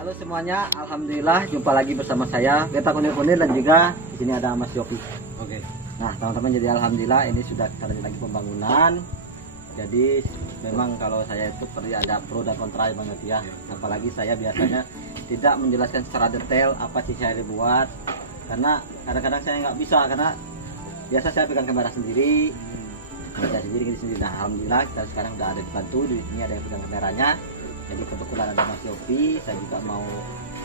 Halo semuanya, alhamdulillah jumpa lagi bersama saya Beta Kunir-Kunir dan juga di sini ada Mas Yopi. Oke. Nah teman-teman, jadi alhamdulillah ini sudah kita lanjut lagi pembangunan. Jadi memang kalau saya itu perlu ada pro dan kontra banget ya. Apalagi saya biasanya tidak menjelaskan secara detail apa sih saya dibuat, karena kadang-kadang saya nggak bisa, karena biasa saya pegang kamera sendiri, kerja sendiri sendiri. Nah alhamdulillah kita sekarang udah ada dibantu, di sini ada yang pegang kameranya. Jadi kebetulan ada Mas Yopi, saya juga mau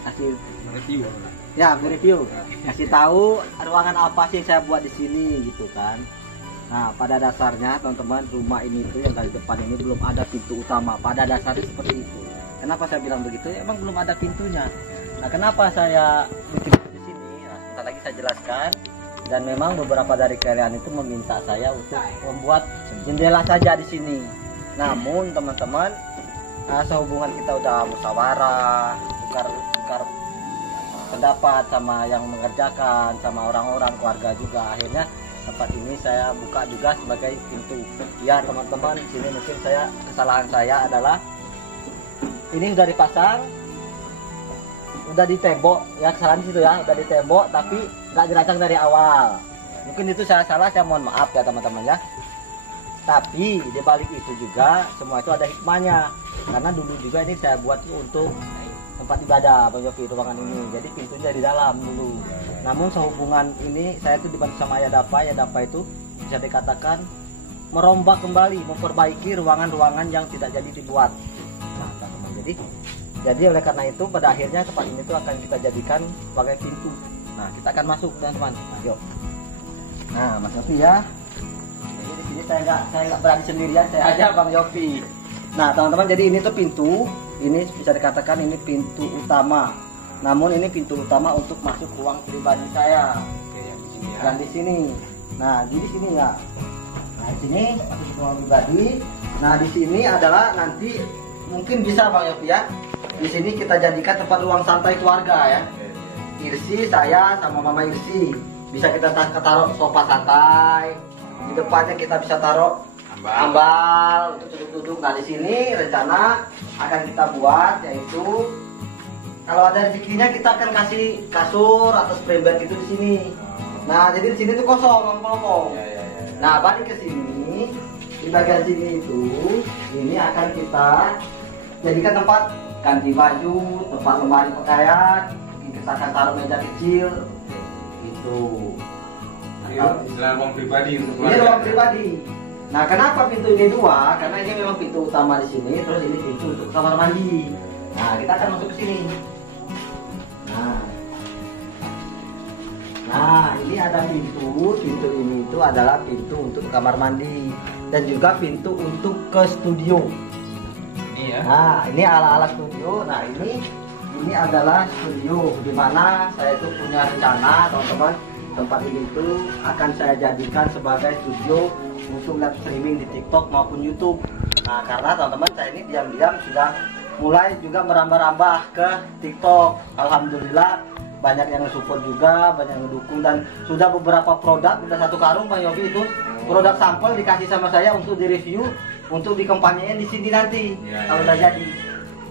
kasih review. Ya, review. Kasih tahu ruangan apa sih saya buat di sini gitu kan. Nah, pada dasarnya teman-teman, rumah ini tuh yang dari depan ini belum ada pintu utama. Pada dasarnya seperti itu. Kenapa saya bilang begitu? Ya, emang belum ada pintunya. Nah, kenapa saya bikin di sini? Nah, sebentar lagi saya jelaskan. Dan memang beberapa dari kalian itu meminta saya untuk membuat jendela saja di sini. Namun teman-teman, sehubungan kita udah musyawarah, tukar pendapat sama yang mengerjakan, sama orang-orang keluarga juga, akhirnya tempat ini saya buka juga sebagai pintu. Ya teman-teman, di sini mungkin kesalahan saya adalah ini sudah dipasang, udah ditembok, ya kesalahan di situ ya, udah ditembok tapi nggak dirancang dari awal. Mungkin itu saya salah, saya mohon maaf ya teman-teman ya. Tapi di balik itu juga semua itu ada hikmahnya. Karena dulu juga ini saya buat untuk tempat ibadah Bang Yofi, ruangan ini. Jadi pintunya di dalam dulu. Namun sehubungan ini saya itu dibantu sama Ayah Dapa itu bisa dikatakan merombak kembali, memperbaiki ruangan-ruangan yang tidak jadi dibuat. Nah, teman-teman, jadi oleh karena itu pada akhirnya tempat ini tuh akan kita jadikan sebagai pintu. Nah, kita akan masuk teman-teman. Nah, yuk. Nah, Mas Yofi ya. Jadi di sini saya nggak berani sendirian, saya aja Bang Yofi. Nah teman-teman, jadi ini tuh pintu, ini bisa dikatakan ini pintu utama. Namun ini pintu utama untuk masuk ruang pribadi saya. Oke, yang di sini ya. Yang di sini. Nah di sini ya. Nah di sini masuk ruang pribadi. Nah di sini adalah nanti mungkin bisa Bang Yofi ya. Di sini kita jadikan tempat ruang santai keluarga ya. Irsi, saya sama Mama Irsi. Bisa kita taruh sofa santai. Di depannya kita bisa taruh ambal untuk duduk-duduk. Nah di sini rencana akan kita buat yaitu kalau ada rezekinya kita akan kasih kasur atau spray bed gitu di sini. Nah jadi di sini tuh kosong ngomong. Nah balik ke sini, di bagian sini itu ini akan kita jadikan tempat ganti baju, tempat lemari pakaian, kita akan taruh meja kecil gitu. Istilah ruang pribadi untuk keluarga. Ini ruang pribadi. Nah, kenapa pintu ini dua? Karena ini memang pintu utama di sini, terus ini pintu untuk kamar mandi. Nah, kita akan masuk ke sini. Nah, ini ada pintu. Pintu ini itu adalah pintu untuk kamar mandi dan juga pintu untuk ke studio. Ini ya. Nah, ini ala-ala studio. Nah, ini adalah studio di mana saya itu punya rencana, teman-teman. Tempat ini itu akan saya jadikan sebagai studio untuk live streaming di TikTok maupun YouTube. Nah, karena teman-teman saya ini diam-diam sudah mulai juga merambah-rambah ke TikTok. Alhamdulillah banyak yang support juga, banyak yang mendukung, dan sudah beberapa produk, udah 1 karung Bang Yofi itu produk sampel dikasih sama saya untuk direview, untuk dikampanyein di sini nanti kalau udah jadi.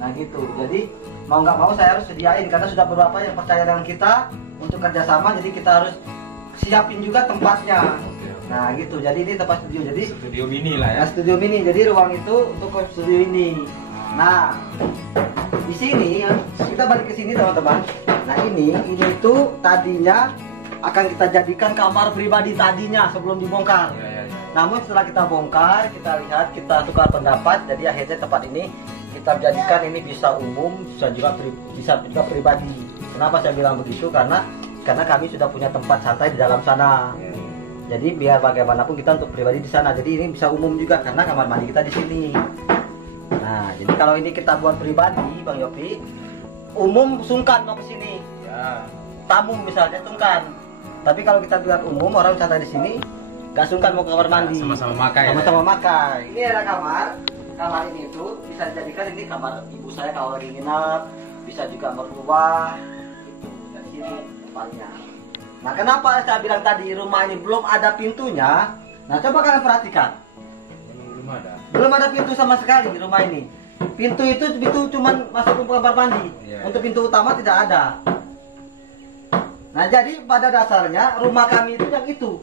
Nah gitu. Jadi mau nggak mau saya harus sediain karena sudah beberapa yang percaya dengan kita untuk kerjasama, jadi kita harus siapin juga tempatnya. Nah gitu, jadi ini tempat studio, jadi studio mini lah ya. Nah, studio mini, jadi ruang itu untuk studio ini. Nah di sini kita balik ke sini teman-teman. Nah ini itu tadinya akan kita jadikan kamar pribadi tadinya sebelum dibongkar. Namun setelah kita bongkar, kita lihat, kita tukar pendapat, jadi akhirnya tempat ini kita jadikan ini bisa umum, bisa juga pribadi. Kenapa saya bilang begitu? Karena kami sudah punya tempat santai di dalam sana. Jadi biar bagaimanapun kita untuk pribadi di sana. Jadi ini bisa umum juga karena kamar mandi kita di sini. Nah, jadi kalau ini kita buat pribadi, Bang Yopi, umum sungkan mau ke sini. Ya. Tamu misalnya sungkan. Tapi kalau kita buat umum, orang santai di sini gak sungkan mau ke kamar mandi. Sama-sama makai. Sama-sama makai. Ini ada kamar. Kamar ini itu bisa dijadikan ini kamar ibu saya kalau lagi nginap, bisa juga mertua. Dari sini tempatnya. Nah, kenapa saya bilang tadi rumah ini belum ada pintunya? Nah, coba kalian perhatikan. Belum ada pintu sama sekali di rumah ini. Pintu itu cuman masuk ke kamar mandi. Iya, Untuk pintu utama tidak ada. Nah, jadi pada dasarnya rumah kami itu yang itu.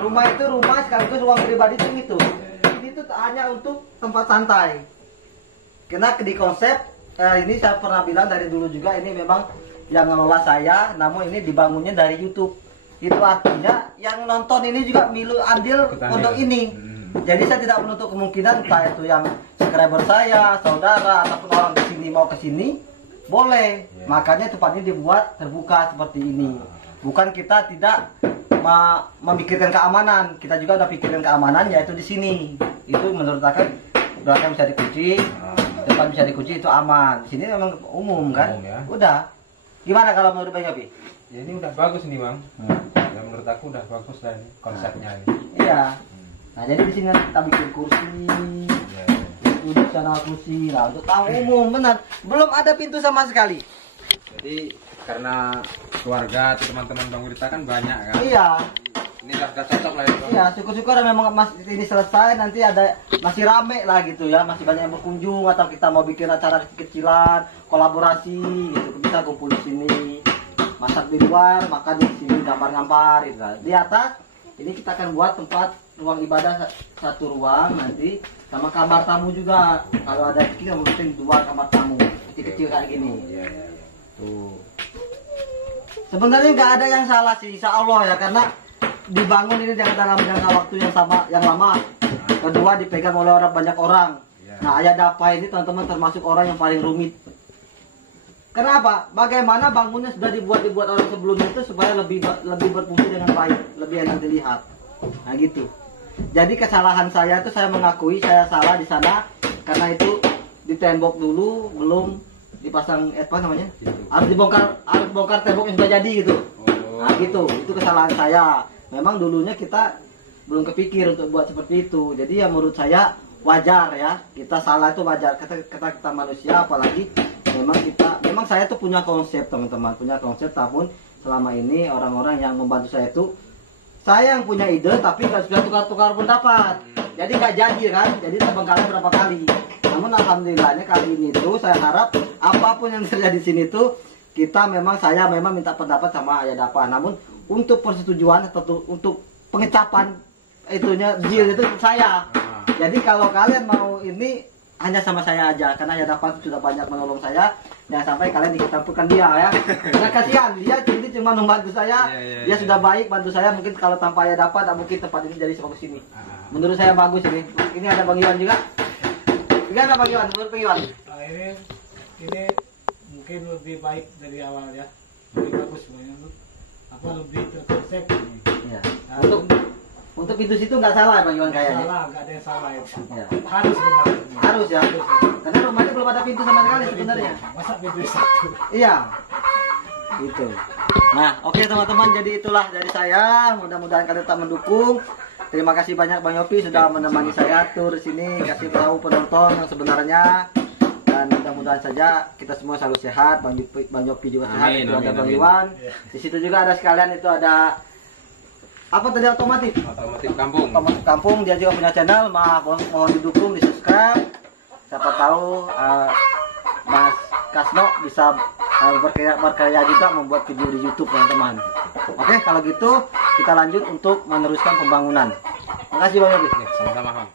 Rumah itu rumah sekaligus ruang pribadi itu. Ini tuh hanya untuk tempat santai. Karena di konsep ini saya pernah bilang dari dulu juga, ini memang yang ngelola saya, namun ini dibangunnya dari YouTube. Itu artinya yang nonton ini juga andil untuk ini. Jadi saya tidak menutup kemungkinan entah itu yang subscriber saya, saudara ataupun orang di sini mau ke sini boleh. Makanya tempat ini dibuat terbuka seperti ini. Bukan kita tidak memikirkan keamanan, kita juga udah pikirkan keamanan, yaitu di sini. Itu menurut saya belakang bisa dikunci, depan bisa dikunci, itu aman. Di sini memang umum kan? Umum, ya. Udah. Gimana kalau menurut Bang Yopi? Ya ini udah bagus nih Bang. Ya menurut aku udah bagus lah ini konsepnya ini. Iya. Nah, jadi di sini kita bikin kursi. Ya, Duduk sana kursi lah untuk tamu umum, benar. Belum ada pintu sama sekali. Jadi karena keluarga atau teman-teman Bang Wirta kan banyak kan. Iya. Ini udah cocok lah ya Bang. Iya, syukur-syukur memang ini selesai, nanti ada masih rame lah gitu ya, masih banyak yang berkunjung atau kita mau bikin acara kecilan, kolaborasi gitu, kita kumpul di sini, masak di luar, makan di sini, ngampar-ngampar gitu. Di atas ini kita akan buat tempat ruang ibadah satu ruang nanti sama kamar tamu juga. Kalau ada kita mungkin 2 kamar tamu kecil-kecil kayak gini. Iya, iya, iya. Tuh. Sebenarnya nggak ada yang salah sih, insya Allah ya, karena dibangun ini dalam jangka waktu yang lama. Kedua dipegang oleh banyak orang. Nah, Ayah Dapa ini teman-teman termasuk orang yang paling rumit. Kenapa? Bagaimana bangunnya sudah dibuat orang sebelumnya itu supaya lebih berfungsi dengan baik, lebih enak dilihat. Nah gitu. Jadi kesalahan saya itu saya mengakui saya salah di sana karena itu di tembok dulu belum dipasang apa namanya? Harus bongkar tembok yang sudah jadi gitu. Nah gitu, itu kesalahan saya. Memang dulunya kita belum kepikir untuk buat seperti itu. Jadi ya menurut saya wajar ya. Kita salah itu wajar. Kita manusia, apalagi memang saya tuh punya konsep teman-teman, punya konsep. Tapi selama ini orang-orang yang membantu saya itu saya yang punya ide tapi nggak sudah tukar-tukar pendapat. Jadi nggak jadi kan. Jadi terbengkalai berapa kali. Namun alhamdulillahnya kali ini tuh saya harap apapun yang terjadi di sini tuh saya memang minta pendapat sama Ayah Dapa. Namun untuk persetujuan atau untuk pengecapan itunya deal itu saya. Jadi kalau kalian mau ini hanya sama saya aja karena Ayah Dapa sudah banyak menolong saya. Jangan sampai kalian diketampurkan dia ya. Karena kasihan dia ini cuma membantu saya. Dia sudah baik bantu saya. Mungkin kalau tanpa Ayah Dapa tak mungkin tempat ini jadi sebagus ini. Menurut saya bagus ini. Ini ada Bang Iwan juga. Ini ada Bang Iwan. Menurut Bang Iwan. Nah, ini mungkin lebih baik dari awal ya. Lebih bagus semuanya. Lebih terkonsep ini. Ya. Untuk pintu situ nggak salah Bang Iwan kayaknya. Salah, nggak ada yang salah ya. Ya. Harus benar. Harus ya. Karena rumahnya belum ada pintu sama sekali sebenarnya. Masa pintu satu? Iya. Itu. Nah, oke teman-teman, jadi itulah dari saya. Mudah-mudahan kalian tetap mendukung. Terima kasih banyak Bang Yopi sudah menemani saya tur sini, kasih tahu penonton yang sebenarnya. Dan mudah-mudahan saja kita semua selalu sehat, Bang Yopi juga sehat, keluarga Bang Iwan. Di situ juga ada sekalian itu ada apa tadi otomotif kampung. Otomotif kampung, dia juga punya channel, mohon didukung, di subscribe. Siapa tahu Mas Kasno bisa berkarya juga membuat video di YouTube teman-teman. Oke, kalau gitu kita lanjut untuk meneruskan pembangunan. Makasih Bang Yopi. Sama-sama Bang.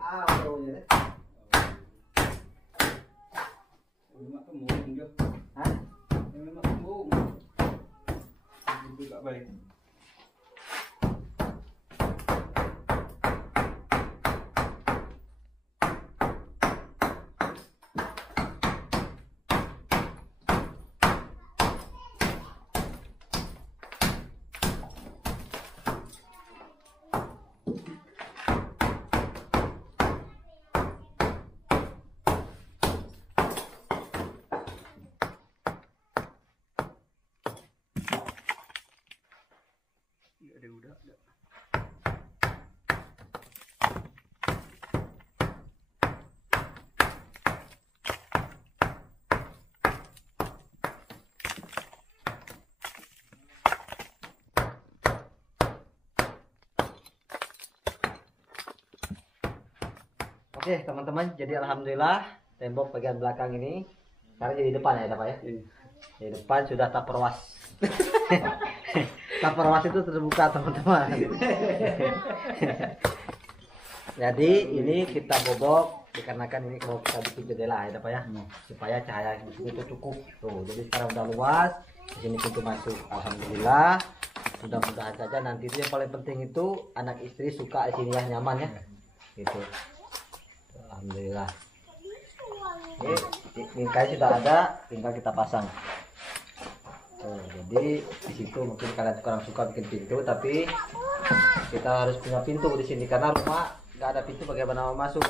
Mak kembung juga. Hah? Mak kembung. Itu gak baik. Udah. Oke teman-teman, jadi alhamdulillah tembok bagian belakang ini sekarang jadi depan ya Pak ya. Di depan sudah tupperwas. Tupperwas itu terbuka teman-teman. Jadi ini kita bobok dikarenakan ini kalau kita bikin jendela ya Pak ya, supaya cahaya di sini itu cukup. Tuh, jadi sekarang udah luas, di sini pintu masuk. Alhamdulillah. Mudah-mudahan saja nanti itu yang paling penting itu anak istri suka di sini ya, nyaman ya. Gitu. Alhamdulillah. Ini bingkai sudah ada, tinggal kita pasang. Jadi di situ mungkin kalian kurang suka bikin pintu, tapi kita harus punya pintu di sini karena rumah nggak ada pintu, bagaimana mau masuk.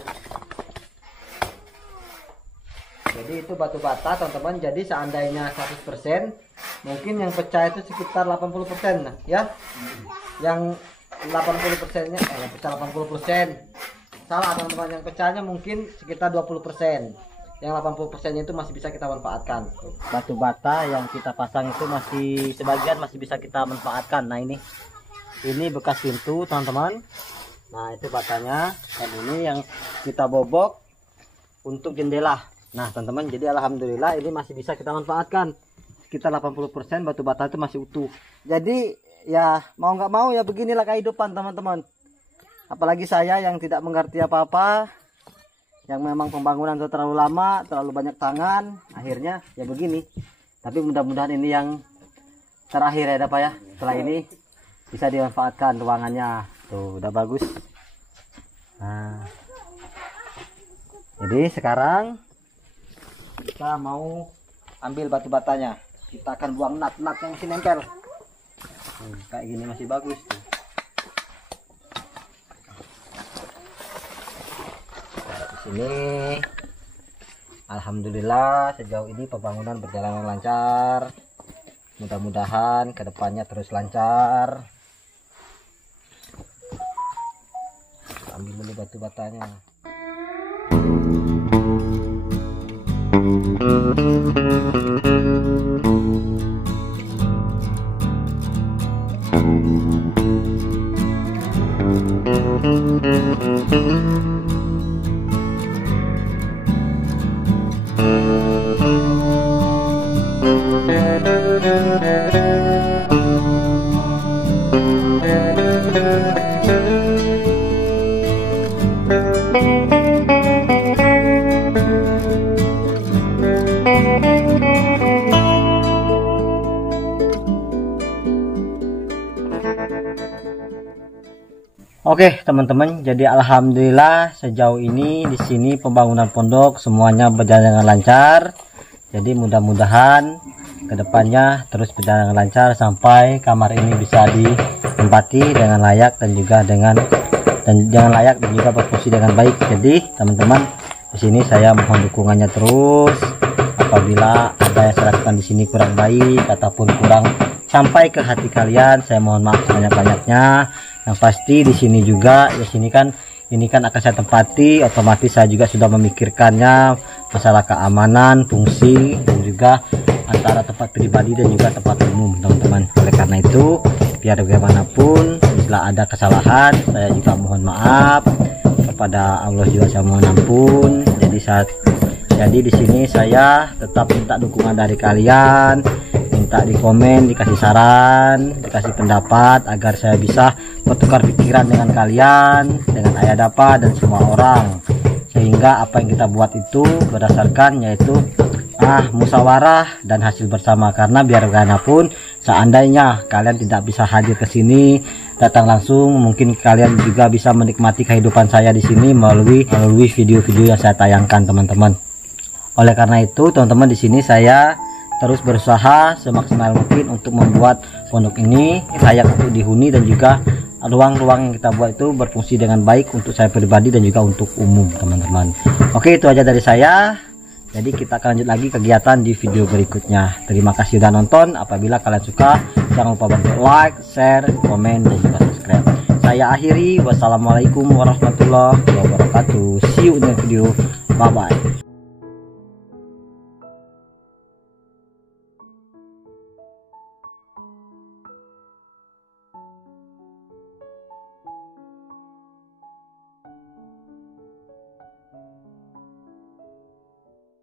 Jadi itu batu bata teman-teman. Jadi seandainya 100%, mungkin yang pecah itu sekitar 80% ya. Yang 80%-nya yang pecah 80%. Salah teman-teman, yang pecahnya mungkin sekitar 20%. Yang 80%-nya itu masih bisa kita manfaatkan. Batu bata yang kita pasang itu masih sebagian masih bisa kita manfaatkan. Nah ini bekas pintu teman-teman. Nah itu batanya, dan ini yang kita bobok untuk jendela. Nah teman-teman, jadi alhamdulillah ini masih bisa kita manfaatkan. Sekitar 80% batu bata itu masih utuh. Jadi ya mau nggak mau ya beginilah kehidupan teman-teman. Apalagi saya yang tidak mengerti apa-apa, yang memang pembangunan itu terlalu lama, terlalu banyak tangan, akhirnya ya begini. Tapi mudah-mudahan ini yang terakhir ya Pak ya. Setelah ini bisa dimanfaatkan ruangannya. Tuh udah bagus. Nah, jadi sekarang kita mau ambil batu batanya. Kita akan buang nat-nat yang masih nempel. Kayak gini masih bagus tuh. Ini alhamdulillah sejauh ini pembangunan berjalan lancar. Mudah-mudahan kedepannya terus lancar. Ambil dulu batu batanya. Oke teman-teman, jadi alhamdulillah sejauh ini di sini pembangunan pondok semuanya berjalan dengan lancar. Jadi mudah-mudahan kedepannya terus berjalan dengan lancar sampai kamar ini bisa ditempati dengan layak dan juga dengan berfungsi dengan baik. Jadi teman-teman, di sini saya mohon dukungannya terus. Apabila ada yang saya lakukan di sini kurang baik ataupun kurang sampai ke hati kalian, saya mohon maaf sebanyak-banyaknya. Yang pasti di sini juga, ya ini kan akan saya tempati, otomatis saya juga sudah memikirkannya masalah keamanan, fungsi, dan juga antara tempat pribadi dan juga tempat umum teman-teman. Oleh karena itu, biar bagaimanapun bila ada kesalahan, saya juga mohon maaf kepada Allah, juga saya mohon ampun. Jadi di sini saya tetap minta dukungan dari kalian, minta di komen, dikasih saran, dikasih pendapat agar saya bisa bertukar pikiran dengan kalian, dengan Ayah Dapa dan semua orang, sehingga apa yang kita buat itu berdasarkan yaitu musyawarah dan hasil bersama. Karena biar bagaimanapun seandainya kalian tidak bisa hadir ke sini, datang langsung, mungkin kalian juga bisa menikmati kehidupan saya di sini melalui video-video yang saya tayangkan teman-teman. Oleh karena itu teman-teman, di sini saya terus berusaha semaksimal mungkin untuk membuat pondok ini layak untuk dihuni, dan juga ruang-ruang yang kita buat itu berfungsi dengan baik untuk saya pribadi dan juga untuk umum teman-teman. Oke, itu aja dari saya. Jadi kita akan lanjut lagi kegiatan di video berikutnya. Terima kasih sudah nonton. Apabila kalian suka, jangan lupa bantu like, share, komen, dan juga subscribe. Saya akhiri. Wassalamualaikum warahmatullahi wabarakatuh. See you in the video. Bye bye.